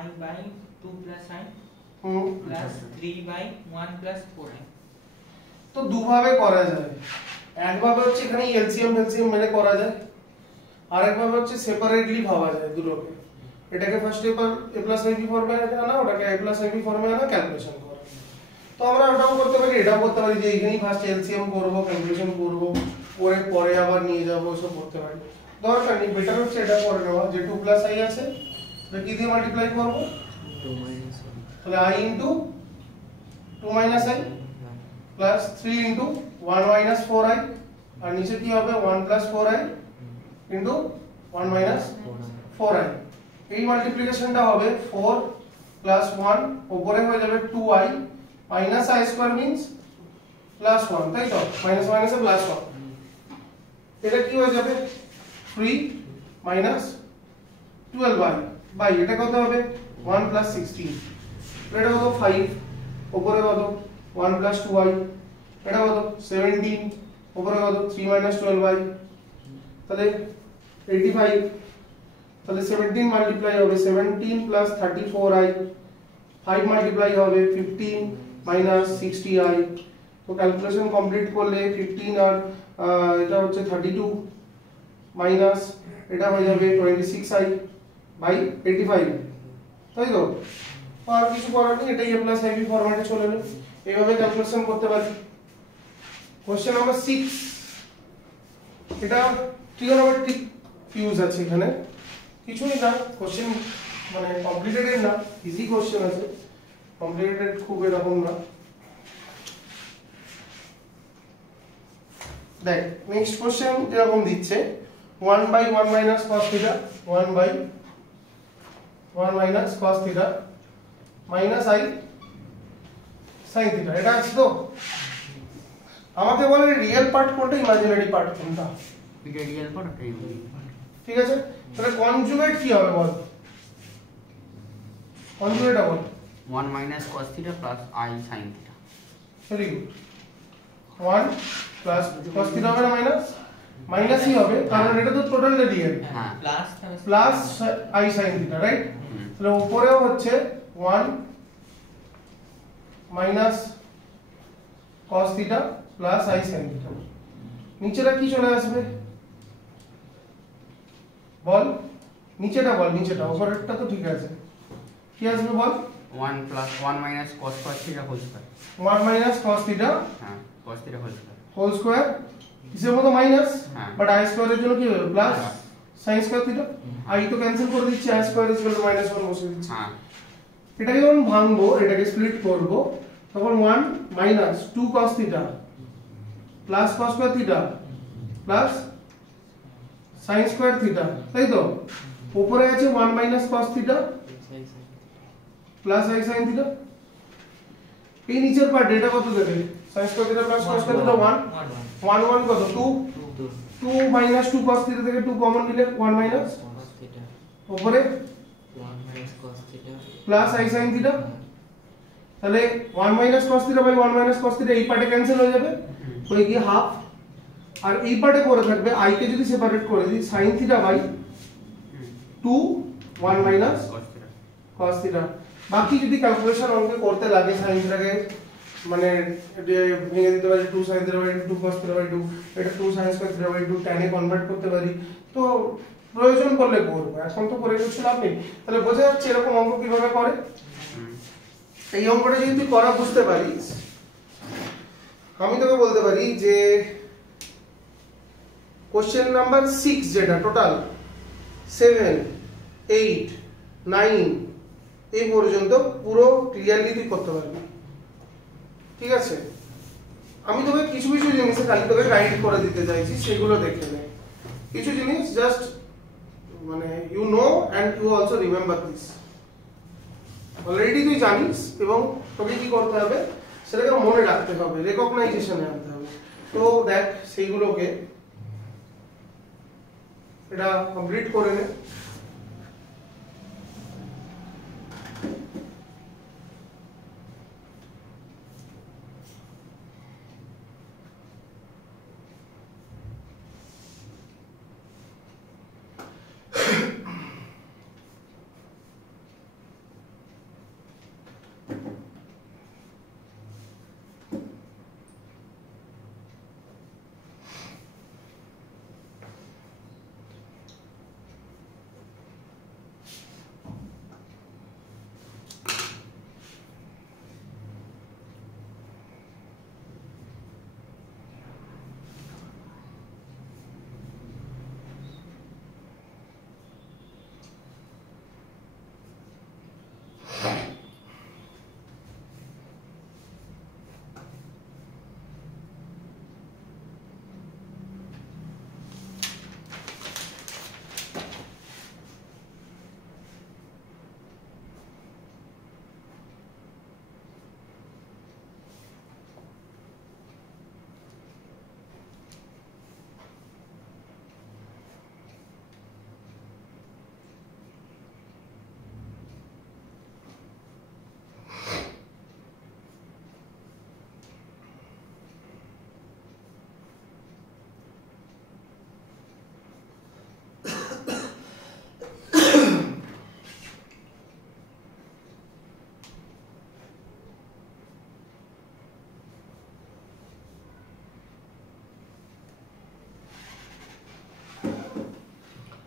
I by 2 plus I hmm, plus 3 by 1 plus 4I। তো দুভাবে করা যায়। একভাবে হচ্ছে এখানে এলসিএম এলসিএম মেনে করা যায়, আর একভাবে হচ্ছে সেপারেটলি ভাবা যায় দুটোকে। এটাকে ফার্স্ট a প্লাস আইবি ফর্মে আনা, ওটাকে a প্লাস আইবি ফর্মে আনা, ক্যালকুলেশন করা। তো আমরা ওটাও করতে পারি, এটাও করতে পারি, যে এখানেই ফার্স্ট এলসিএম করব, ক্যালকুলেশন করব, করে পরে আবার নিয়ে যাব, সব করতে পারি। দরকার নেই, বেটার হচ্ছে এটা করে নেওয়া, যে 2 প্লাস আই আছে এটা কি দিয়ে মাল্টিপ্লাই করব, 2 minus 1 তাহলে i into 2 minus I plus 3 into 1 minus 4i, আর নিচে কি হবে 1 plus 4i into 1 minus 4i। এই মাল্টিপ্লিকেশনটা হবে 4 প্লাস 1, উপরে হয়ে যাবে 2i minus i square means plus 1, তাই তো? মাইনাস মাইনাসে প্লাস 1, এটা কি হয়ে যাবে 3 মাইনাস 12i বাই এটা কত হবে 1 প্লাস 16, এটা কত 5, উপরে কত 1 প্লাস 2i, এটা কত 17, উপরে কত 3 মাইনাস 12i, তাহলে 85। তাহলে 17 মাল্টিপ্লাই হবে 17 প্লাস 34i, 5 মাল্টিপ্লাই হবে 15 মাইনাস 60i। তো ক্যালকুলেশন কমপ্লিট করলে 15 আর এটা হচ্ছে 32 মাইনাস এটা হয়ে যাবে 26i বাই 85, তাই তো? আর কিছু করার নেই, এটাই a প্লাস আইবি ফরম্যাটে চলে এলো, এইভাবে ক্যালকুলেশন করতে পারি। কোশ্চেন নাম্বার 6, এটা ট্রিগোনোমেট্রিক ইউজ আছে এখানে, কিছুই না, কোশ্চেন মানে কমপ্লিকেটেড না, ইজি কোশ্চেন আছে, কমপ্লিকেটেড খুব এরকম না। দেখ নেক্সট কোশ্চেন এরকম দিচ্ছে, 1 by 1 minus cos theta, 1 by 1 minus cos theta minus I sin theta, এটা আছে তো? আমাকে বলে রিয়েল পার্ট কোনটা, ইমাজিনারি পার্ট কোনটা, এটা রিয়েল পার্ট ওটা ইমাজিনারি পার্ট। ঠিক আছে? তাহলে কনজুগেট কি হবে বল, কনজুগেটটা বল। 1 minus cos theta plus I sin theta। Very good. 1 plus cos theta হবে না মাইনাস, মাইনাসই হবে কারণ এটা তো টোটাল রিয়েল, হ্যাঁ plus plus I sin theta, right? তাহলে উপরেও হচ্ছে 1 minus cos theta plus I sin theta, নিচেটা কি চলে আসবে বল, নিচেটা বল, নিচেটা, উপরেরটা তো ঠিক আছে, কি আসবে বল? 1 plus 1 minus cos theta whole square। 1 minus cos theta হ্যাঁ cos theta whole square। Whole square, কিসের মতো মাইনাস, হ্যাঁ। বাট I স্কয়ারের জন্য কি হবে plus sin square theta, I তো ক্যান্সেল করে দিচ্ছি, I square is equal two -1 বসিয়ে দিচ্ছি। হ্যাঁ এটাকে যখন ভাঙবো, এটাকে স্প্লিট করব, তখন 1 minus 2 cos theta plus cos square theta plus sin square theta, তাই তো? উপরে আছে 1 minus cos theta plus I sin theta, এই নিচের পার্ট এটা কত দেবে, sin square theta plus cos square theta 1 1 1 কত 2 2 মাইনাস 2 cos theta থেকে 2 কমন নিলে 1 মাইনাস উপরে প্লাস I sin theta, তাহলে 1 minus cos theta by 1 minus cos theta এই পার্টে ক্যান্সেল হয়ে যাবে, হয়ে গিয়ে হাফ, আর এই পার্টে পড়ে থাকবে I কে যদি সেপারেট করে দিই sin theta by 2 1 minus cos theta। cos theta। বাকি যদি ক্যালকুলেশন অঙ্কে করতে লাগে sin theta কে মানে ভেঙে দিতে পারি 2 sin theta by 2 cos theta by 2, এটা 2 sin square theta by 2 tan এ কনভার্ট করতে পারি, তো প্রয়োজন পড়লে করব, এখন তো করে কিছু লাভ নেই। তাহলে বোঝা যাচ্ছে এরকম অঙ্ক কিভাবে করে। এই অঙ্কটা যদি তুই করা বুঝতে পারিস, আমি তোকে বলতে পারি যে কোশ্চেন নাম্বার 6 যেটা টোটাল 7 8 9 এই পর্যন্ত পুরো ক্লিয়ারলি তুই করতে পারবি, ঠিক আছে? আমি তোকে কিছু কিছু জিনিসে খালি তোকে গাইড করে দিতে চাইছি, সেগুলো দেখে নে, কিছু জিনিস জাস্ট মানে you know and you also remember this, already তুই জানিস এবং তোকে কি করতে হবে সেটাকে মনে রাখতে হবে, রেকগনাইজেশনে আনতে হবে। তো দেখ সেইগুলোকে এটা কমপ্লিট করে নে।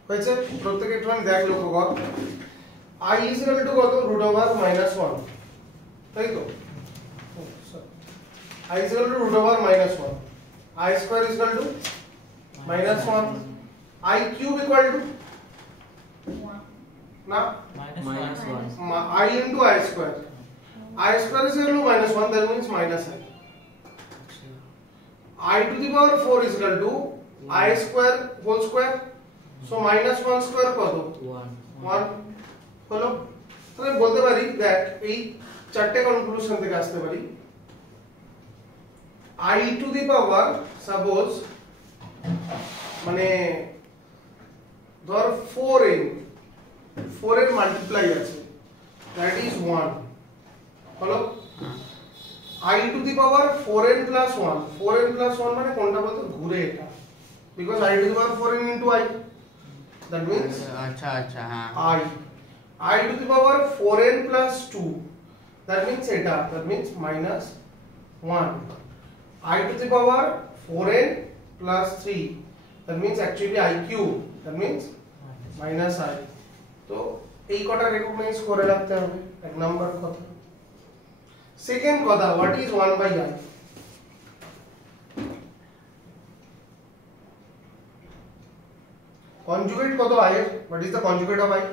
হয়েছে? প্রত্যেকে একটুখানি দেখ, লক্ষ্য কর। I is equal to কত? root over minus 1, তাই তো? I is equal to root over minus 1, I square is equal to minus 1, I cube equal to না minus 1. I into I square, I square is equal to minus 1, that means minus I to the power 4 is equal to I square whole square so minus 1 square কত 1 হলো। তাহলে বলতে পারি that এই চারটে conclusion থেকে আসতে পারি I to the power suppose মানে ধর 4 এর মাল্টিপ্লাই আছে দ্যাট ইজ 1 হলো। I to the power 4n plus 1 4n plus 1 মানে কোনটা বলতো ঘুরে এটা because I to the power 4n into I that means আচ্ছা আচ্ছা হ্যাঁ I to the power 4n plus 2 that means eta that means minus 1 I to the power 4n plus 3 that means actually I cube that means minus I তো এই কটা recognise করে রাখতে হবে এক নাম্বার কথা। সেকেন্ড কথা what is 1 by I conjugate কত I এর what is the conjugate of I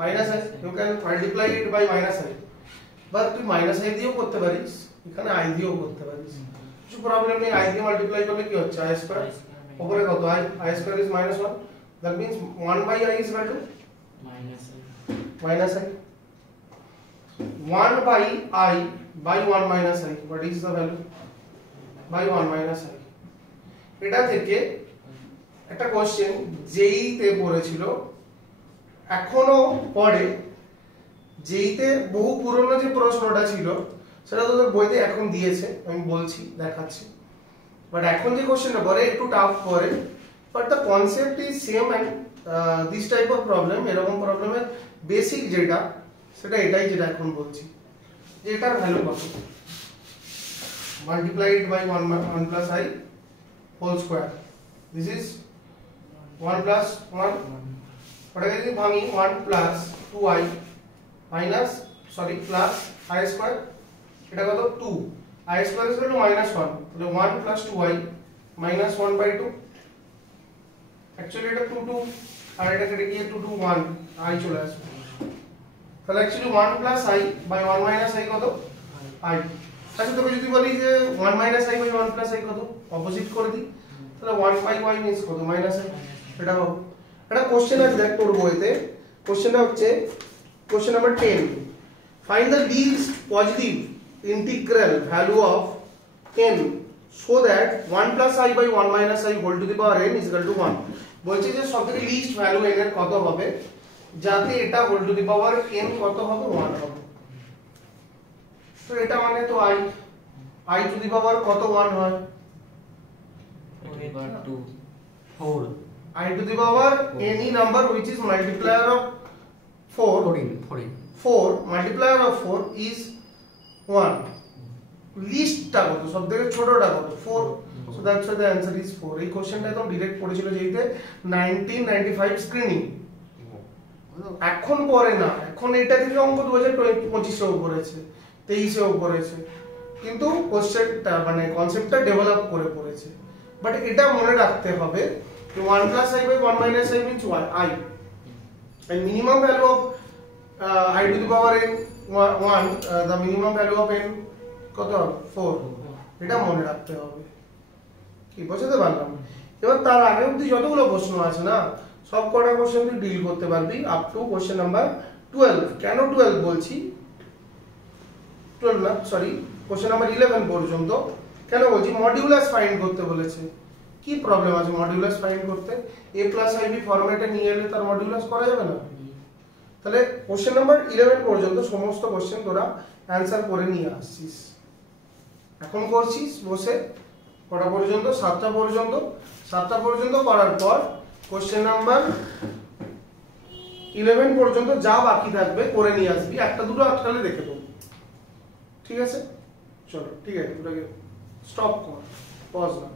minus I you can multiply it by minus I but তুই minus I দিয়েও করতে পারিস এখানে I দিয়েও করতে পারিস কিছু প্রবলেম নেই I দিয়ে মাল্টিপ্লাই করলে কি হচ্ছে I স্কয়ার উপরে কত I square is minus 1 that means 1 by I is equal to minus I 1 by I by 1 minus I what is the value by 1 minus I এটা থেকে একটা কোশ্চেন যেই তে পড়েছিল এখনো পড়ে যেইতে বহু পুরনো যে প্রশ্নটা ছিল সেটা তোদের বইতে এখন দিয়েছে আমি বলছি দেখাচ্ছি বাট এখন যে কোশ্চেনটা পড়ে একটু টাফ পড়ে but the concept is same and this type of problem এরকম প্রবলেমের বেসিক যেটা সেটা এটাই যেটা এখন বলছি যে এটার ভ্যালু কত multiplied by 1 plus I whole square this is 1 plus 1 পড়ে গেছে ভাঙি 1 plus 2I minus sorry plus I square এটা কত 2 I square is equal to minus 1 তাহলে 1 plus 2I minus 1 by 2 actually এটা 2 আর এটা কেটে গিয়ে 2 1 I চলে আসবে তাহলে actually 1 plus I by 1 minus I কত I আচ্ছা তোকে যদি বলি যে 1 minus I by 1 plus I কত অপোজিট করে দিই তাহলে 1 by y means কত minus I এটা হবে এটা কোশ্চেন আছে দেখ তোর বইতে কোশ্চেনটা হচ্ছে question number 10 find the least positive integral value of n so that 1 plus I by 1 minus I whole to the power n is equal to 1 বলছে যে সবথেকে লিস্ট ভ্যালু n এর কত হবে যাতে এটা whole to the power n কত হবে 1 হবে তো এটা মানে তো I to the power কত 1 হয় 4 I to the power any number which is multiplier of 4 4 multiplier of 4 is 1 least টা কত সবথেকে ছোটটা কত 4 so that's why the answer is 4 এই কোশ্চেনটা একদম ডাইরেক্ট পড়েছিল যেইতে 1995 স্ক্রিনিং এখন পড়ে না এখন এটা থেকে অঙ্ক 2025 এও পড়েছে 23 এও পড়েছে কিন্তু কোশ্চেনটা মানে কনসেপ্টটা ডেভেলপ করে পড়েছে বাট এটা মনে রাখতে হবে 1 plus I by 1 minus I means I and minimum value of I to the power n 1 the minimum value of n কত 4 এটা মনে রাখতে হবে কি বুঝতে পারলাম এবার তার আগে অবধি যতগুলো প্রশ্ন আছে না সব কটা কোশ্চেন তুই ডিল করতে পারবি আপ টু কোশ্চেন নাম্বার 12 কেন 12 বলছি 12 না সরি কোশ্চেন নাম্বার 11 পর্যন্ত কেন বলছি মডিউলাস ফাইন্ড করতে বলেছে কি প্রবলেম আছে মডিউলাস ফাইন্ড করতে a plus ib ফরম্যাটে নিয়ে এলে তার মডিউলাস করা যাবে না তাহলে কোশ্চেন নাম্বার 11 পর্যন্ত সমস্ত কোশ্চেন তোরা অ্যানসার করে নিয়ে আসছিস এখন করছিস বসে কটা পর্যন্ত 7টা পর্যন্ত করার পর কোশ্চেন নাম্বার 11 পর্যন্ত যা বাকি থাকবে করে নিয়ে আসবি একটা দুটো আটকালে দেখে দেবো ঠিক আছে চলো ঠিক আছে তোটাকে স্টপ কর পজ না